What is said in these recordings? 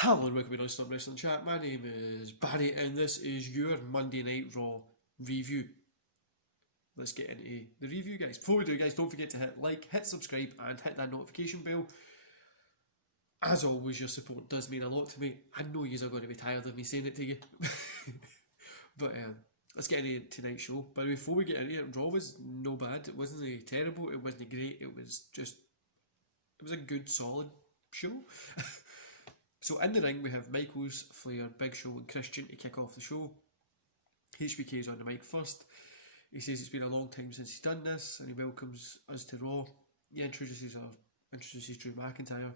Hello and welcome to Non-Stop Wrestling Chat. My name is Barry and this is your Monday Night Raw review. Let's get into the review, guys. Before we do, guys, don't forget to hit like, hit subscribe and hit that notification bell. As always, your support does mean a lot to me. I know you are going to be tired of me saying it to you. But let's get into tonight's show. But before we get into it, Raw was no bad. It wasn't terrible. It wasn't great. It was a good, solid show. So in the ring we have Michaels, Flair, Big Show and Christian to kick off the show. HBK is on the mic first. He says it's been a long time since he's done this and he welcomes us to Raw. He introduces Drew McIntyre.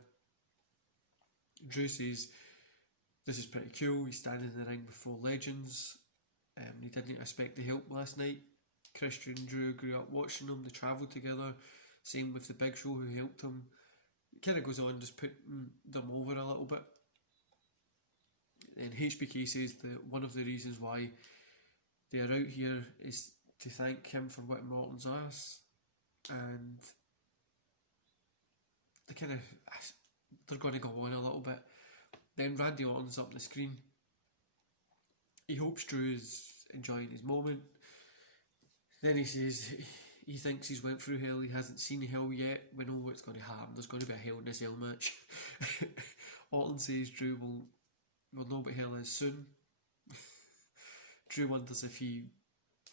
Drew says this is pretty cool. He's standing in the ring with four legends. He didn't expect the help last night. Christian and Drew grew up watching them. They travelled together. Same with the Big Show who helped him. It kind of goes on just putting them over a little bit. And HBK says that one of the reasons why they are out here is to thank him for whipping Orton's ass, and they're going to go on a little bit. Then Randy Orton's up on the screen. He hopes Drew is enjoying his moment. Then he says he thinks he's went through hell. He hasn't seen hell yet. We know what's going to happen. There's going to be a Hell in a Cell match. Orton says Drew will know what hell is soon. Drew wonders if he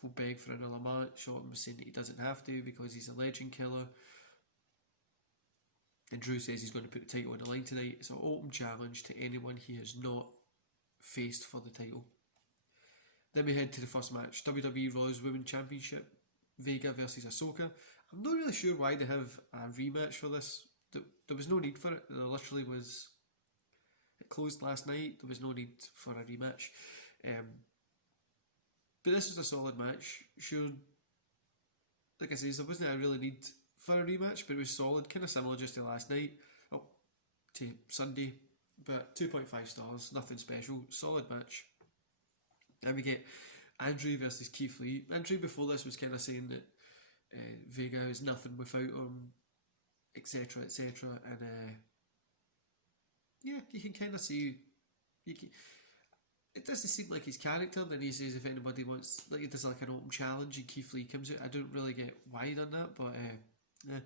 will beg for another match. Orton was saying that he doesn't have to because he's a legend killer. And Drew says he's going to put the title on the line tonight. It's an open challenge to anyone he has not faced for the title. Then we head to the first match, WWE Raw's Women's Championship, Vega versus Ahsoka. I'm not really sure why they have a rematch for this. There was no need for it. There literally was. It closed last night. There was no need for a rematch. But this was a solid match. Sure, like I say, there wasn't a really need for a rematch, but it was solid. Kind of similar just to last night. Oh, to Sunday. But 2.5 stars. Nothing special. Solid match. Then we get Andre versus Keith Lee. Andre before this was kind of saying that Vega is nothing without him, etc, etc. And yeah, you can kind of see. It doesn't seem like his character. Then he says if anybody wants, like, it does like an open challenge and Keith Lee comes out. I don't really get why he done that, but yeah.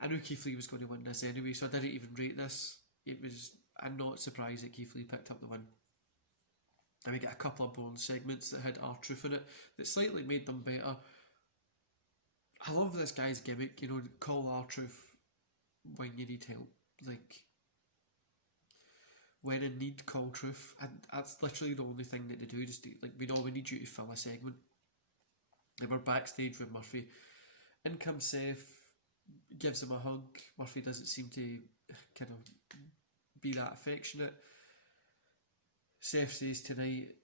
I knew Keith Lee was going to win this anyway, so I didn't even rate this. I'm not surprised that Keith Lee picked up the win. And we get a couple of bonus segments that had R-Truth in it that slightly made them better. I love this guy's gimmick, call R-Truth when you need help. Like, when in need, call Truth. And that's literally the only thing that they do. Just we need you to fill a segment. They were backstage with Murphy. In comes Seth, gives him a hug. Murphy doesn't seem to kind of be that affectionate. Seth says tonight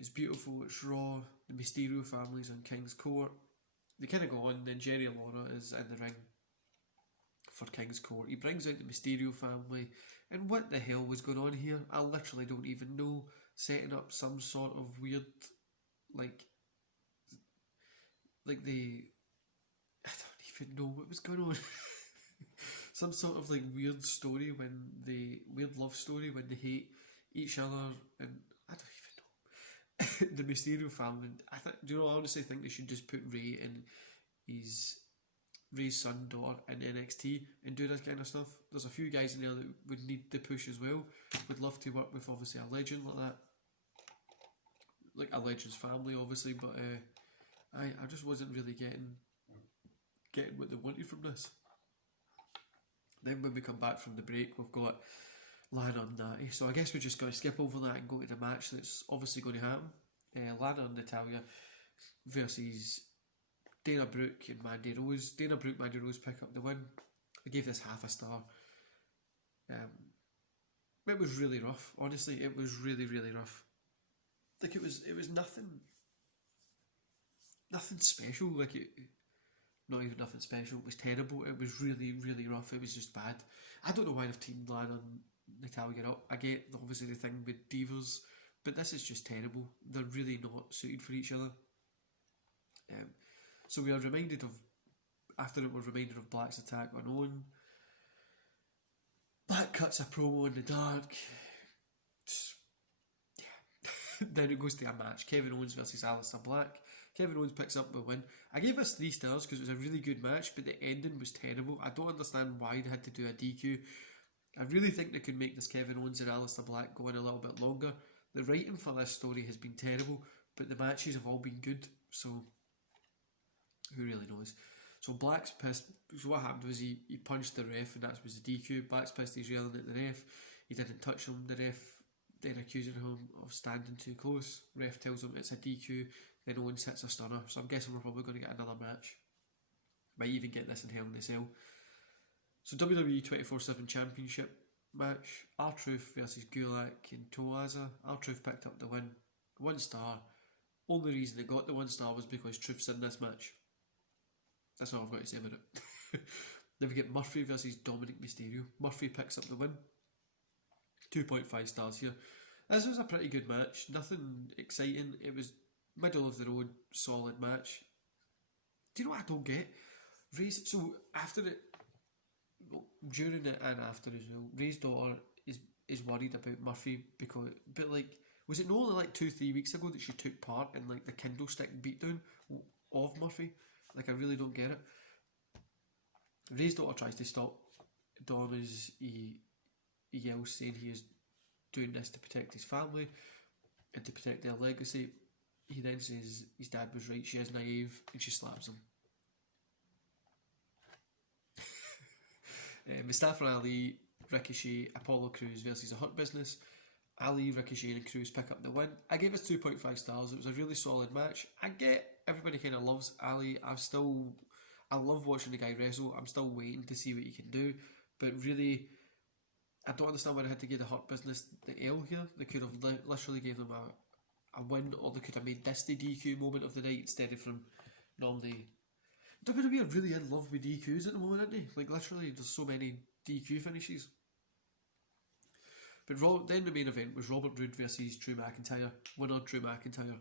is beautiful, it's raw, the Mysterio family's on King's Court. They kind of go on, then Jerry and Laura is in the ring for King's Court. He brings out the Mysterio family, and what the hell was going on here? I literally don't even know. Setting up some sort of weird, I don't even know what was going on. Some sort of weird story weird love story when they hate each other, and I don't even know. The Mysterio family. I honestly think they should just put Ray and Ray's son, daughter in NXT and do this kind of stuff. There's a few guys in there that would need the push as well. Would love to work with obviously a legend like that, like a legend's family, obviously. But I just wasn't really getting what they wanted from this. Then when we come back from the break, we've got Lana and Natty. So I guess we're just going to skip over that and go to the match that's obviously going to happen. Lana and Natalya versus Dana Brooke and Mandy Rose. Dana Brooke, Mandy Rose pick up the win. I gave this half a star. It was really rough. Honestly, it was really, really rough. Like it was nothing special. Not even nothing special. It was terrible. It was really, really rough. It was just bad. I don't know why they've teamed Lana and Natalya up. I get obviously the thing with divas, but this is just terrible. They're really not suited for each other. So we are reminded of, after it, we're reminded of Black's attack on Owen. Black cuts a promo in the dark. Then it goes to a match. Kevin Owens versus Aleister Black. Kevin Owens picks up the win. I gave this 3 stars because it was a really good match, but the ending was terrible. I don't understand why they had to do a DQ. I really think they could make this Kevin Owens and Aleister Black go in a little bit longer. The writing for this story has been terrible, but the matches have all been good, so who really knows? So Black's pissed. So what happened was he punched the ref, and that was the DQ. Black's pissed, he's yelling at the ref. He didn't touch him. The ref then accusing him of standing too close. Ref tells him it's a DQ. Then Owens hits a stunner. So I'm guessing we're probably going to get another match. Might even get this in Hell in a Cell. So WWE 24/7 Championship match. R-Truth versus Gulak and Toaza. R-Truth picked up the win. 1 star. Only reason it got the 1 star was because Truth's in this match. That's all I've got to say about it. Then we get Murphy versus Dominic Mysterio. Murphy picks up the win. 2.5 stars here. This was a pretty good match. Nothing exciting. It was middle of the road, solid match. Do you know what I don't get? So after it, well, during it and after as well, Ray's daughter is worried about Murphy because, but like, was it not only like 2-3 weeks ago that she took part in like the candlestick beatdown of Murphy? Like, I really don't get it. Ray's daughter tries to stop Dom as he yells saying he is doing this to protect his family and to protect their legacy. He then says his dad was right, she is naive, and she slaps him. Mustafa Ali, Ricochet, Apollo Crews versus the Hurt Business. Ali, Ricochet and Crews pick up the win. I gave it 2.5 stars. It was a really solid match. I get everybody kind of loves Ali. I love watching the guy wrestle. I'm still waiting to see what he can do. But really, I don't understand why they had to give the Hurt Business the L here. They could have literally gave them a win, or they could have made this the DQ moment of the night instead of from normally. WWE are really in love with DQs at the moment, aren't they? Like, literally, there's so many DQ finishes. But then the main event was Robert Roode versus Drew McIntyre. Winner Drew McIntyre.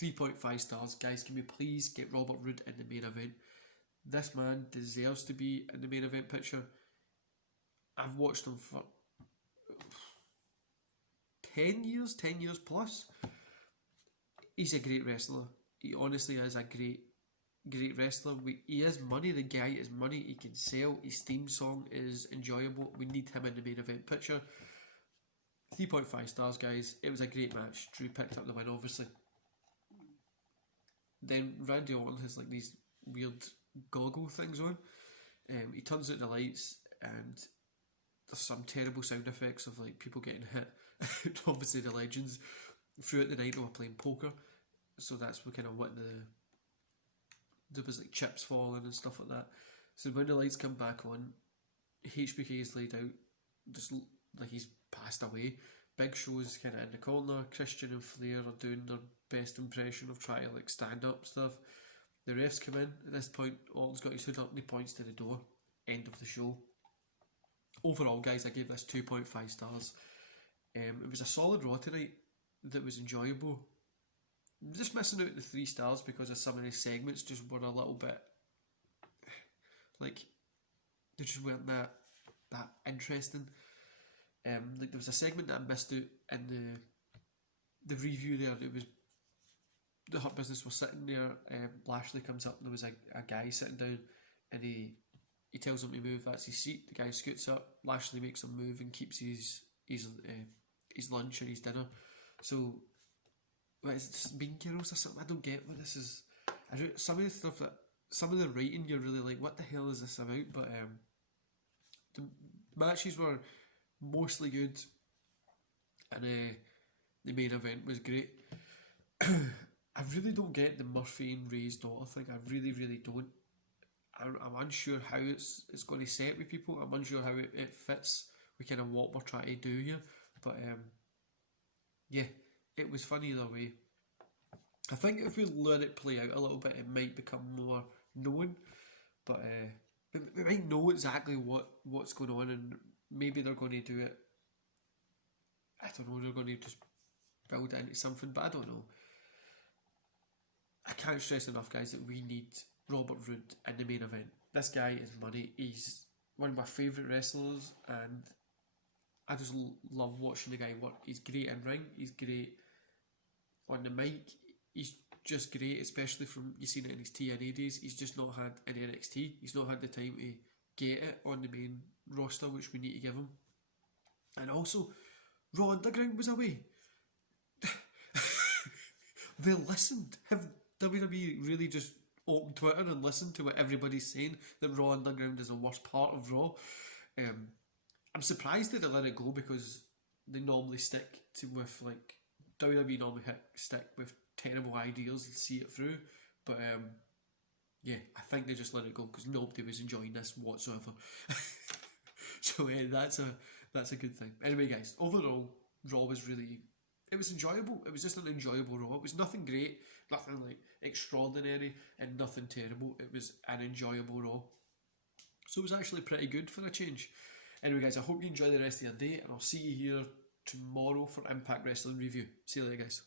3.5 stars. Guys, can we please get Robert Roode in the main event? This man deserves to be in the main event picture. I've watched him for 10 years plus. He's a great wrestler. He honestly is a great wrestler. He is money. The guy is money. He can sell. His theme song is enjoyable. We need him in the main event picture. 3.5 stars, guys. It was a great match. Drew picked up the win, obviously. Then Randy Orton has like these weird goggle things on. He turns out the lights and there's some terrible sound effects of like people getting hit. Obviously the legends throughout the night they were playing poker, so that's kind of what there was like chips falling and stuff like that. So when the lights come back on, HBK is laid out, just like he's passed away. Big Show's kind of in the corner. Christian and Flair are doing their best impression of trying to like stand up stuff. The refs come in. At this point, Orton's got his hood up and he points to the door. End of the show. Overall, guys, I gave this 2.5 stars. It was a solid Raw tonight that was enjoyable. Just missing out the 3 stars because of some of the segments just were a little bit like they just weren't that interesting. Like there was a segment that I missed out in the review there. It was the Hurt Business was sitting there. Lashley comes up and there was a guy sitting down and he tells him to move. That's his seat. The guy scoots up. Lashley makes him move and keeps his lunch and his dinner. So what is it, just Mean Girls or something? I don't get what this is. Some of the stuff that some of the writing you're really like, what the hell is this about? But the matches were mostly good and the main event was great. I really don't get the Murphy and Ray's daughter thing. I really don't. I'm unsure how it's going to set with people. I'm unsure how it fits with kind of what we're trying to do here. But yeah, it was fun either way. I think if we let it play out a little bit, it might become more known. But we might know exactly what's going on, and maybe they're going to do it. I don't know. They're going to just build it into something, but I don't know. I can't stress enough, guys, that we need Robert Roode in the main event. This guy is money. He's one of my favourite wrestlers, and I just love watching the guy work. He's great in ring. He's great on the mic, he's just great, especially from, you seen it in his TNA days. He's just not had in NXT. He's not had the time to get it on the main roster, which we need to give him. And also, Raw Underground was away. They listened. Have WWE really just opened Twitter and listened to what everybody's saying, that Raw Underground is the worst part of Raw? I'm surprised that they let it go, because they normally stick to with, like, WWE normally stick with terrible ideas and see it through. But yeah, I think they just let it go because nobody was enjoying this whatsoever. So yeah, that's a good thing. Anyway, guys, overall, Raw was it was enjoyable. It was just an enjoyable Raw. It was nothing great, nothing like extraordinary, and nothing terrible. It was an enjoyable Raw. So it was actually pretty good for a change. Anyway, guys, I hope you enjoy the rest of your day, and I'll see you here tomorrow for Impact Wrestling Review. See you later, guys.